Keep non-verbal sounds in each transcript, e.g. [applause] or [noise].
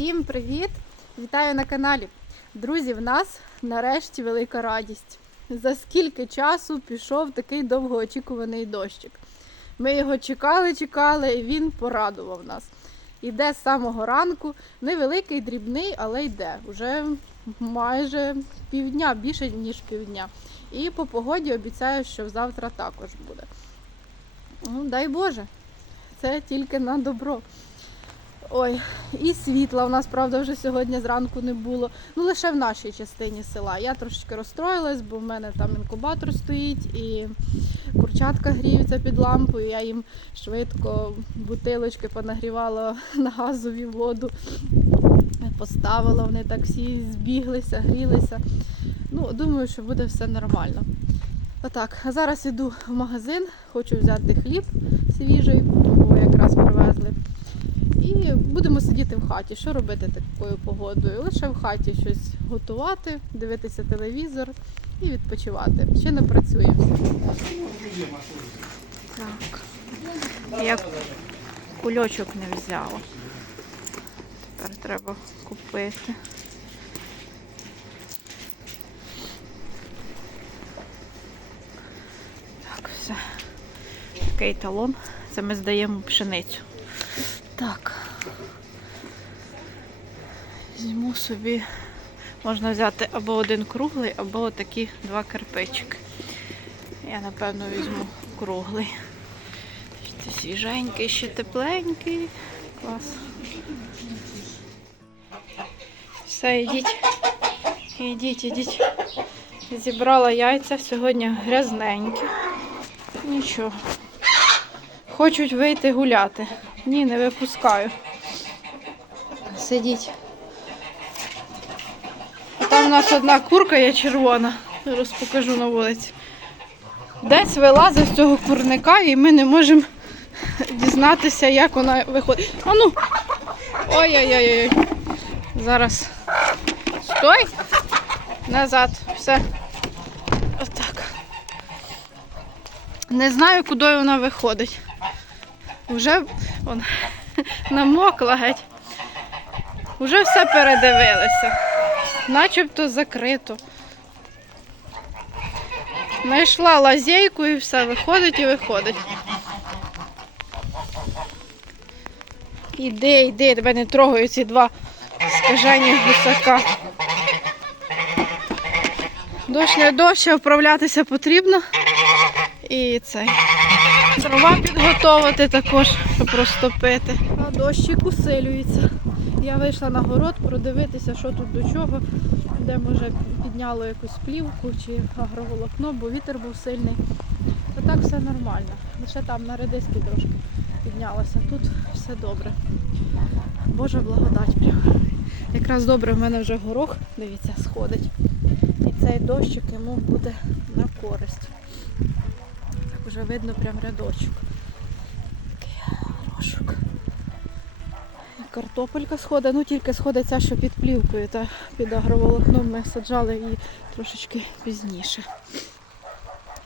Всім привіт! Вітаю на каналі. Друзі, в нас нарешті велика радість. За скільки часу пішов такий довгоочікуваний дощик. Ми його чекали, чекали, і він порадував нас. Іде з самого ранку, невеликий, дрібний, але йде. Уже майже півдня, більше ніж півдня. І по погоді обіцяю, що завтра також буде. Ну, дай Боже, це тільки на добро. Ой, і світла у нас, правда, вже сьогодні зранку не було. Ну, лише в нашій частині села. Я трошечки розстроїлась, бо в мене там інкубатор стоїть і курчатка гріються під лампою. Я їм швидко бутилочки понагрівала [laughs] на газові воду. Поставила, вони так всі збіглися, грілися. Ну, думаю, що буде все нормально. Отак, а зараз іду в магазин, хочу взяти хліб свіжий, бо якраз привезли. І будемо сидіти в хаті. Що робити такою погодою? Лише в хаті щось готувати, дивитися телевізор і відпочивати. Ще не працюємо. Так. Я кульочок не взяла. Тепер треба купити. Так, все. Такий талон. Це ми здаємо пшеницю. Так. Візьму собі. Можна взяти або один круглий, або такі два кирпичики. Я напевно візьму круглий. Ще свіженький, ще тепленький. Клас. Все, йдіть. Йдіть, йдіть. Зібрала яйця, сьогодні грязненькі. Нічого. Хочуть вийти гуляти. Ні, не випускаю. Сидіть. А Там у нас одна курка є червона. Зараз покажу на вулиці. Десь вилазить з цього курника і ми не можемо дізнатися, як вона виходить. А ну! Ой-ой-ой. Зараз. Стой! Назад. Все. Отак. Не знаю, куди вона виходить. Вже вон, намокла геть. Уже все передивилися. Начебто закрито. Знайшла лазейку і все, виходить і виходить. Іди, йди, тебе не трогають ці два скажені гусака. Дощ не дощ, а вправлятися потрібно. І цей. Дрова підготовити також, щоб розтопити. А дощик усилюється. Я вийшла на город продивитися, що тут до чого, де може підняло якусь плівку чи агроволокно, бо вітер був сильний. А так все нормально. Лише там на редиски трошки піднялося. Тут все добре. Божа благодать прям. Якраз добре в мене вже горох, дивіться, сходить. І цей дощик йому буде на користь. Уже видно прям рядочок. Такий горошок. Картопелька сходить, ну тільки сходить ця, що під плівкою, та під агроволокном ми саджали її трошечки пізніше.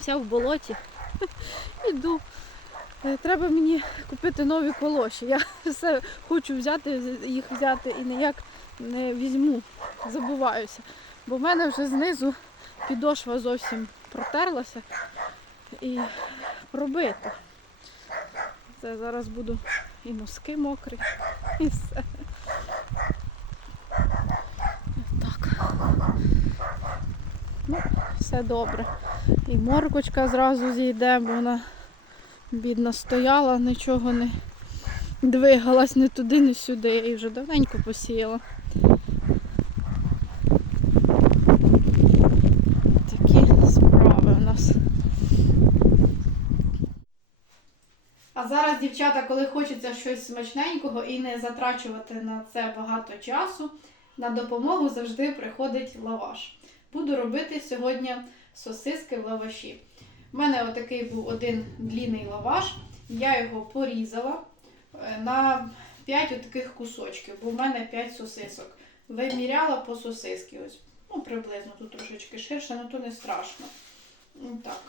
Вся в болоті. [laughs] Іду. Е, Треба мені купити нові колоші. Я [laughs] все хочу взяти, їх взяти і ніяк не візьму, забуваюся. Бо в мене вже знизу підошва зовсім протерлася і пробита. Це зараз буду і носки мокрі, і все. Так. Ну, все добре. І моркочка зразу зійде, бо вона бідна стояла, нічого не двигалась ні туди, ні сюди. Її вже давненько посіяла. Такі справи у нас. А зараз, дівчата, коли хочеться щось смачненького і не затрачувати на це багато часу, на допомогу завжди приходить лаваш. Буду робити сьогодні сосиски в лаваші. У мене отакий був один длінний лаваш. Я його порізала е, на 5 таких кусочків, бо в мене 5 сосисок. Виміряла по сосиски. Ось. Ну, приблизно тут трошечки ширше, але то не страшно. Ну, Так.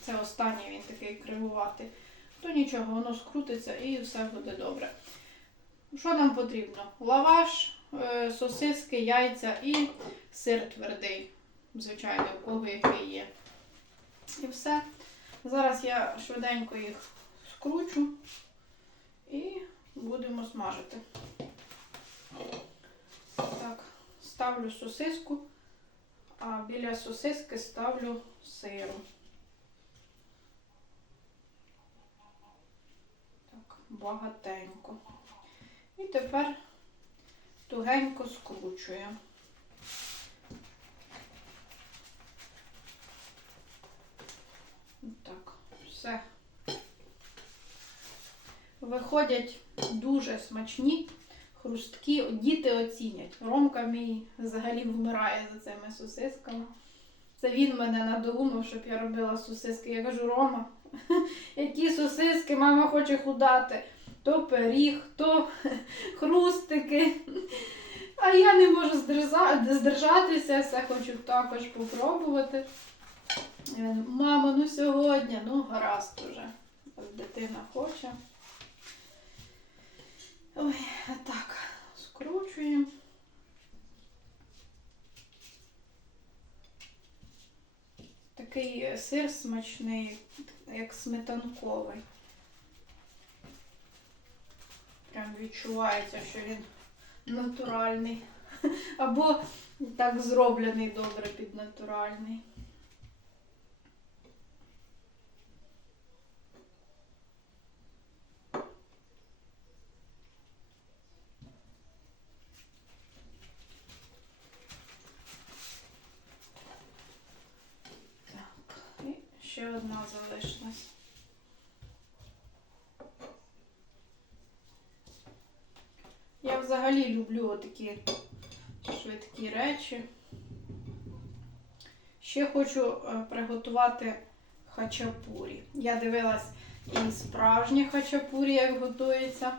Це останній він такий кривуватий. То нічого, воно скрутиться і все буде добре. Що нам потрібно? Лаваш, е, сосиски, яйця і сир твердий. Звичайно, у кого який є. І все. Зараз я швиденько їх скручу і будемо смажити. Так, ставлю сосиску, а біля сосиски ставлю сиру. Так, багатенько. І тепер тугенько скручуємо. Так, все. Виходять дуже смачні, хрусткі. Діти оцінять. Ромка мій взагалі вмирає за цими сосисками. Це він мене надоумив, щоб я робила сосиски. Я кажу, Рома, які сосиски, мама хоче худати. То пиріг, то хрустики. А я не можу здержатися, все хочу також попробувати. Е, Мама, ну сьогодні, ну гаразд уже. Дитина хоче. Ой, так, скручуємо. Такий сир смачний, як сметанковий. Прям відчувається, що він натуральний. [laughs] Або так зроблений добре під натуральний. Так, і ще одна залишилась. Я взагалі люблю такі швидкі речі. Ще хочу е, приготувати хачапурі. Я дивилась і справжнє хачапурі, як готується,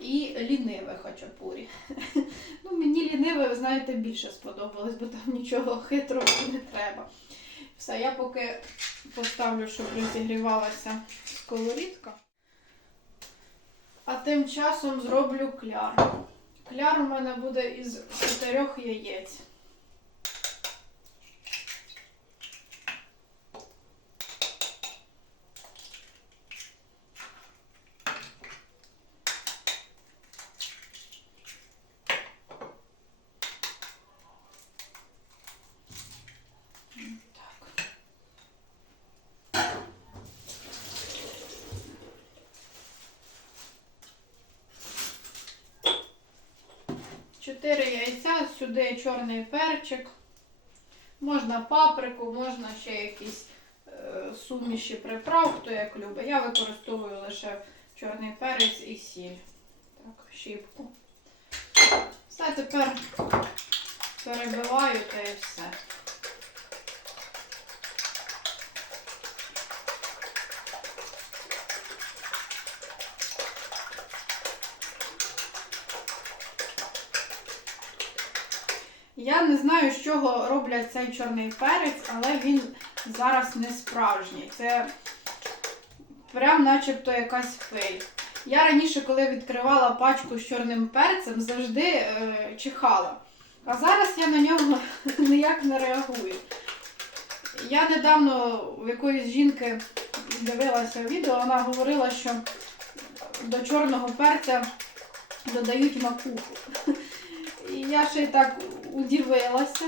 і ліниве хачапурі. [laughs] Ну, мені ліниве, ви знаєте, більше сподобалось, бо там нічого хитрого не треба. Все, я поки поставлю, щоб розігрівалася сковорідка. А тим часом зроблю кляр. Кляр у мене буде із чотирьох яєць. 4 яйця, сюди чорний перчик. Можна паприку, можна ще якісь е, суміші приправ, хто як любить. Я використовую лише чорний перець і сіль. Так, щіпку. Все тепер перебиваю та і все. Я не знаю, з чого роблять цей чорний перець, але він зараз не справжній. Це прям начебто якась фейк. Я раніше, коли відкривала пачку з чорним перцем, завжди е, чихала. А зараз я на нього [laughs] ніяк не реагую. Я недавно в якоїсь жінки дивилася відео, вона говорила, що до чорного перця додають макуху. [laughs] І я ще й так удивилася.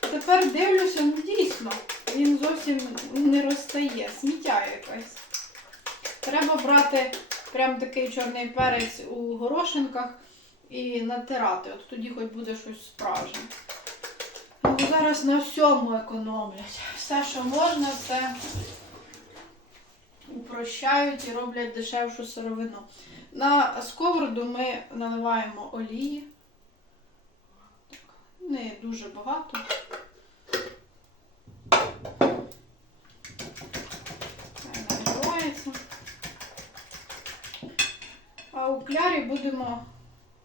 Тепер дивлюся, ну дійсно, він зовсім не розстає, сміття якесь. Треба брати прям такий чорний перець у горошинках і натирати. От тоді хоч буде щось справжнє. Бо зараз на всьому економлять. Все, що можна, все упрощають і роблять дешевшу сировину. На сковороду ми наливаємо олії. Не дуже багато. Нагрівається. А у клярі будемо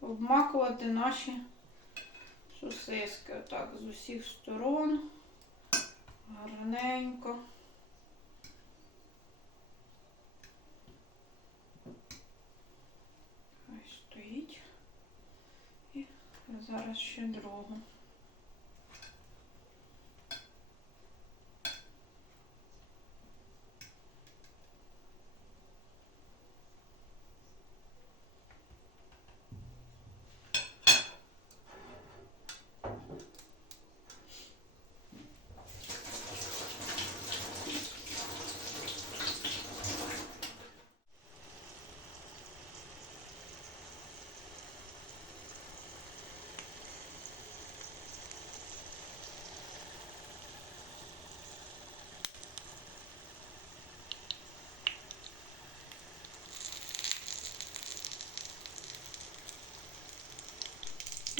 обмакувати наші сосиски. Отак, з усіх сторон. Зараз ще другу.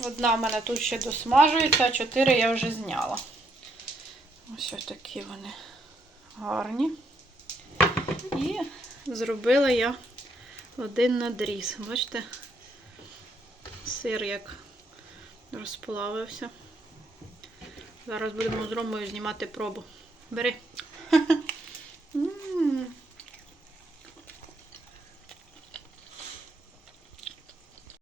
Одна в мене тут ще досмажується, а чотири я вже зняла. Ось ось такі вони гарні. І зробила я один надріз. Бачите, сир як розплавився. Зараз будемо з Ромою знімати пробу. Бери.